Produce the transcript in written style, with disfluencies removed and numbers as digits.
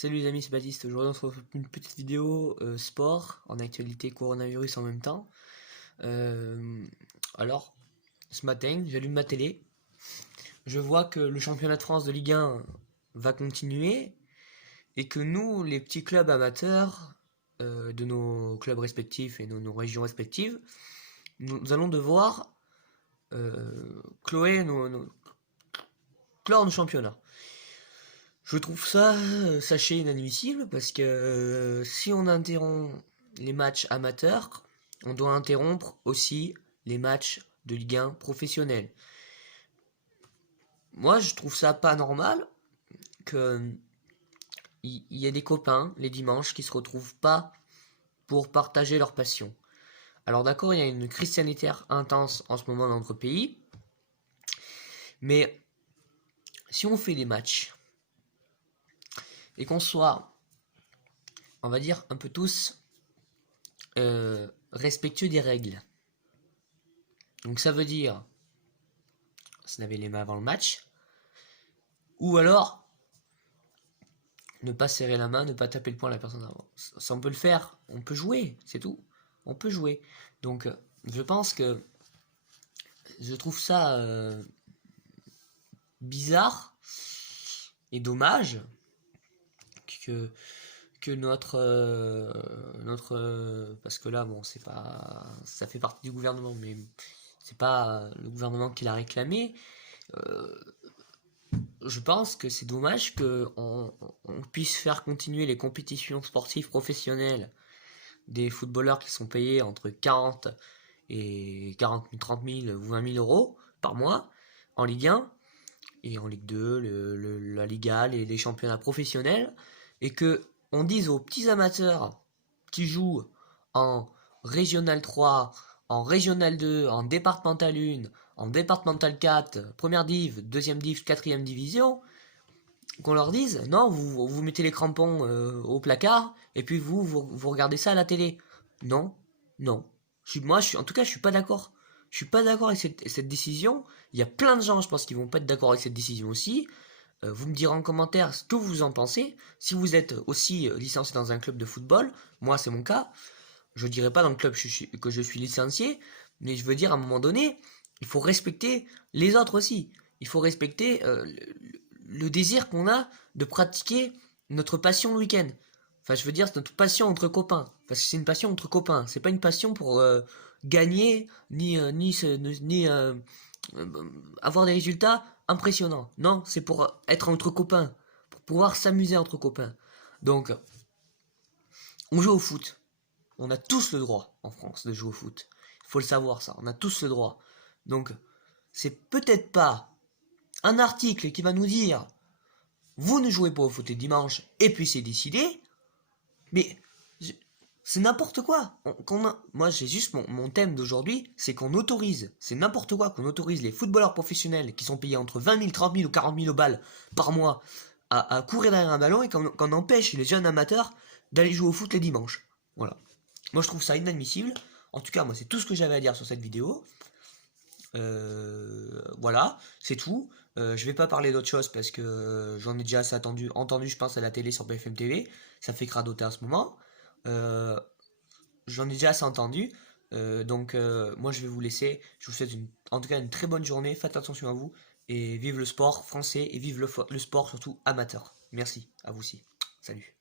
Salut les amis, c'est Baptiste. Aujourd'hui on se retrouve pour une petite vidéo sport, en actualité coronavirus en même temps. Alors, ce matin, j'allume ma télé, je vois que le championnat de France de Ligue 1 va continuer et que nous, les petits clubs amateurs de nos clubs respectifs et nos régions respectives, nous allons devoir clore nos championnats. Je trouve ça, sachez, inadmissible parce que si on interrompt les matchs amateurs, on doit interrompre aussi les matchs de Ligue 1 professionnels. Moi, je trouve ça pas normal que il y ait des copains les dimanches qui se retrouvent pas pour partager leur passion. Alors d'accord, il y a une crise sanitaire intense en ce moment dans notre pays, mais si on fait des matchs et qu'on soit, on va dire, un peu tous respectueux des règles. Donc ça veut dire se laver les mains avant le match, ou alors ne pas serrer la main, ne pas taper le poing à la personne avant. Ça on peut le faire, on peut jouer, c'est tout. On peut jouer. Donc je pense que je trouve ça bizarre et dommage que notre parce que là bon c'est pas ça fait partie du gouvernement mais c'est pas le gouvernement qui l'a réclamé. Je pense que c'est dommage qu'on puisse faire continuer les compétitions sportives professionnelles des footballeurs qui sont payés entre 40 et 40 000, 30 000 ou 20 000 euros par mois en Ligue 1 et en Ligue 2, la Liga, les championnats professionnels, et que on dise aux petits amateurs qui jouent en Régional 3, en Régional 2, en Départemental 1, en Départemental 4, Première Div, Deuxième Div, Quatrième Division, qu'on leur dise, non, vous mettez les crampons au placard, et puis vous regardez ça à la télé. Non, non. En tout cas, je suis pas d'accord. Je suis pas d'accord avec cette décision. Il y a plein de gens, je pense, qui vont pas être d'accord avec cette décision aussi. Vous me direz en commentaire ce que vous en pensez. Si vous êtes aussi licencié dans un club de football, moi c'est mon cas, je dirais pas dans le club que je suis licencié, mais je veux dire à un moment donné, il faut respecter les autres aussi. Il faut respecter le désir qu'on a de pratiquer notre passion le week-end. Enfin, je veux dire, c'est notre passion entre copains. Parce que c'est une passion entre copains. C'est pas une passion pour gagner, ni avoir des résultats impressionnants. Non, c'est pour être entre copains. Pour pouvoir s'amuser entre copains. Donc, on joue au foot. On a tous le droit en France de jouer au foot. Il faut le savoir ça. On a tous le droit. Donc, c'est peut-être pas un article qui va nous dire vous ne jouez pas au foot les dimanches et puis c'est décidé. Mais c'est n'importe quoi. Moi, j'ai juste mon thème d'aujourd'hui, c'est qu'on autorise, c'est n'importe quoi qu'on autorise les footballeurs professionnels qui sont payés entre 20 000, 30 000 ou 40 000 balles par mois à courir derrière un ballon et qu'on empêche les jeunes amateurs d'aller jouer au foot les dimanches. Voilà. Moi, je trouve ça inadmissible. En tout cas, moi, c'est tout ce que j'avais à dire sur cette vidéo. Voilà, c'est tout. Je vais pas parler d'autre chose parce que j'en ai déjà assez entendu, je pense, à la télé sur BFM TV. Ça fait cradoter en ce moment. Euh, J'en ai déjà assez entendu. Donc, moi, je vais vous laisser. Je vous souhaite en tout cas une très bonne journée. Faites attention à vous. Et vive le sport français et vive le sport surtout amateur. Merci, à vous aussi. Salut.